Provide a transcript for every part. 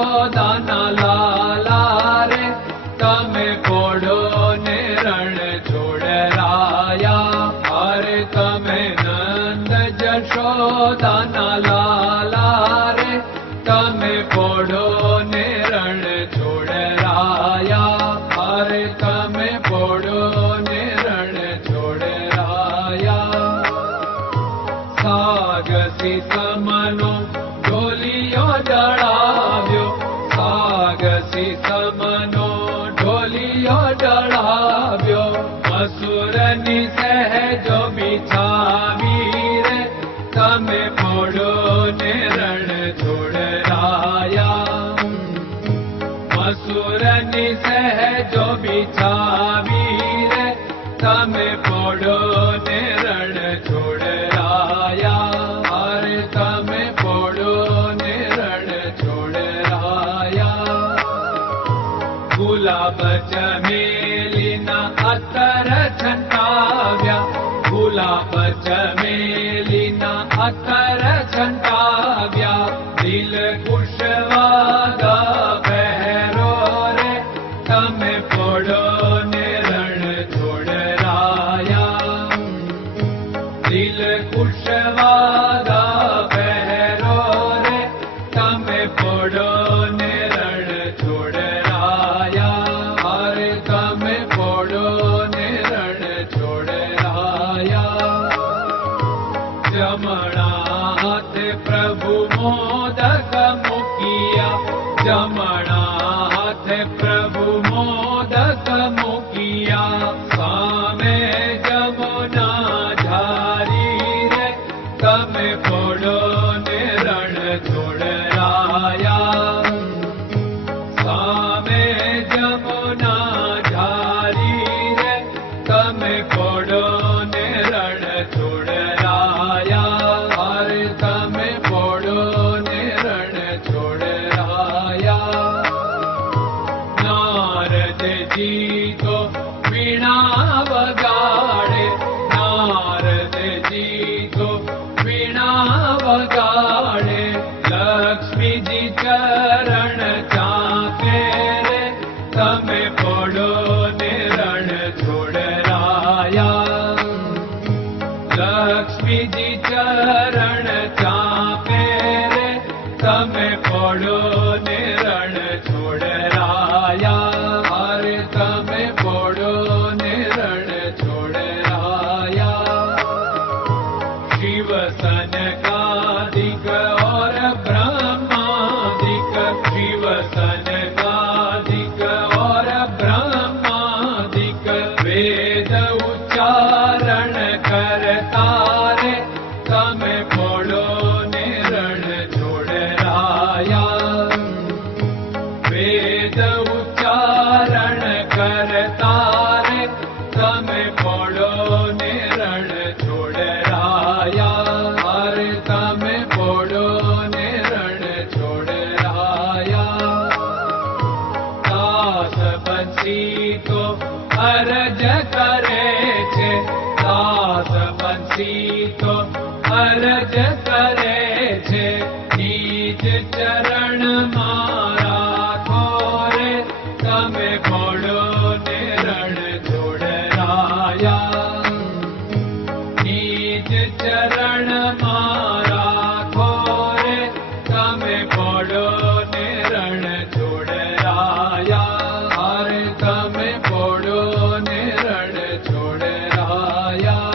જશોદાના લાલા રે તમે પોડો ને રણ છોડરાયા. અરે તમે નંદ જશોદાના લાલા રે તમે પોડો ને રણ છોડરાયા. અરે તમે પોડો ને રણ છોડરાયા. સાગસી સમનો ઢોલિયો ડળાવ્યો, સાગસી સમનો ઢોલિયો ડળાવ્યો. મસૂરની સહેજો બિછાવી રે તમે પોડો ને રણ છોડરાયા. મસૂરની સહેજો બિછાવી રે તમે પોડો ને રણ છોડરાયા. અરે તમે પોડો ને રણ છોડરાયા. ગુલાબ ચમેલીના અત્તર છંટાવ્યા, ગુલાબ ચમેલીના અત્તર છંટાવ્યા. દિલ કુશવાદા પહેરો રે તમે પોડો ને રણ છોડરાયા. દિલ કુશવાદા પહેરો રે તમે પોડો ને રણ છોડરાયા. અરે તમે પોડો ને રણ છોડરાયા. જમણા હાથે પ્રભુ મોદક મૂકિયા, જમણા હાથે પ્રભુ મોદક મૂકિયા. સામે જમુના ઝારી રે તમે પોડો ને રણ છોડરાયા. સામે જમુના ઝારી રે તમે પોડો ને રણ છોડરાયા. અરે તમે પોડો ને રણ છોડરાયા. નારદજી તો વીણા વગાડે, નારદજી તો વીણા વગાડે. લક્ષ્મીજી ચરણ ચાકે રે તમે પોડો ને રણ છોડરાયા. લક્ષ્મીજી ચરણ ચાપે રે તમે પોડો ને રણ છોડરાયા. અરે તમે પોડો ને રણ છોડરાયા. શિવ સનકાદિક और ब्रह्मादिक, शिव सनकादिक और ब्रह्मादिक. वेद उच्चारण करता रे તમે પોડો ને રણ છોડરાયા. વેદ ઉચ્ચારણ કરતા રે તમે પોડો ને રણ છોડરાયા. અરે તમે પોડો ને રણ છોડરાયા. દાસ બંસી તો અરજ કરે છે, દાસ બંસી તો અરજ કરે છે. નીચ ચરણ મારા ખોરે તમે પોડો ને રણ છોડરાયા. નીચ ચરણ મારા ખોરે તમે પોડો ને રણ છોડરાયા. અરે તમે પોડો ને રણ છોડરાયા.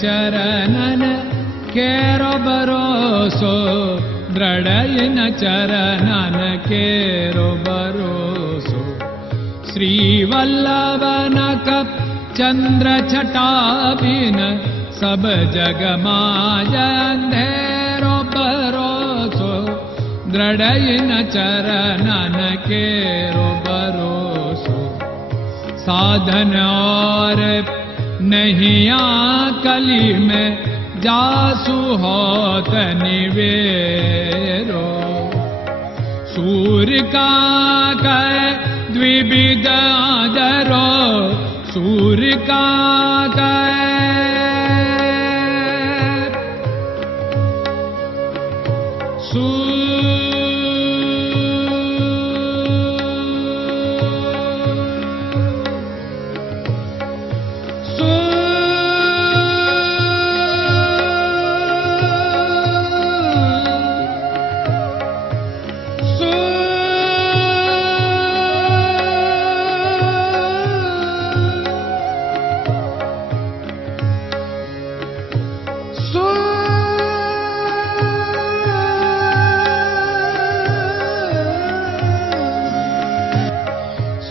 ચરણન કેરો ભરોસો, દ્રઢયન ચરણન કેરો ભરોસો. શ્રી વલ્લભન કપ ચંદ્ર છટાબિન સબ જગમાં અંધેરો ભરોસો. દ્રઢયન ચરણન કેરો ભરોસો. साधन और नहीं कली में जासु होत निवेरो सूर्य का कै द्विविध आदरो सूर्य का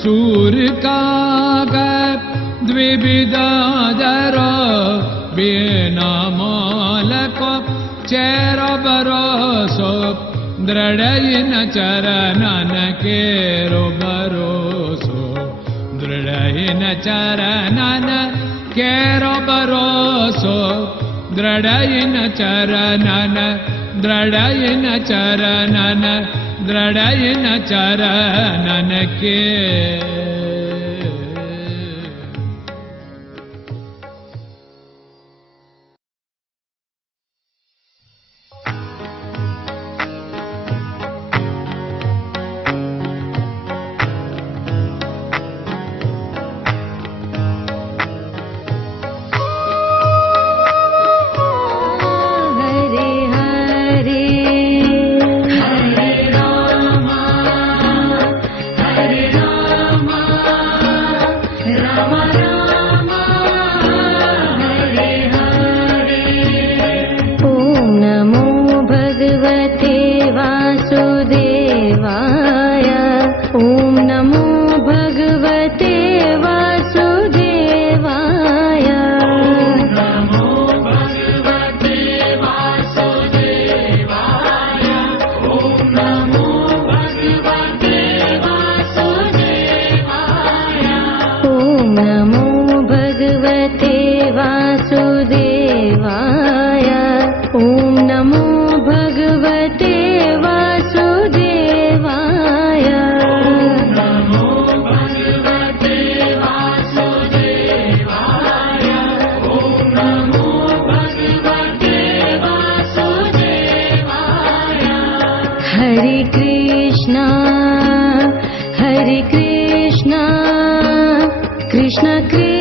सूर्य का द्विविधादर बिना मालको चेर भरोसो दृढ़ चरणन केरो भरोसो दृढ़ चरणन केरो भरोसो दृढ़ चरणन दृढ़ चरणन दृढ़ चरणन के Krishna Krishna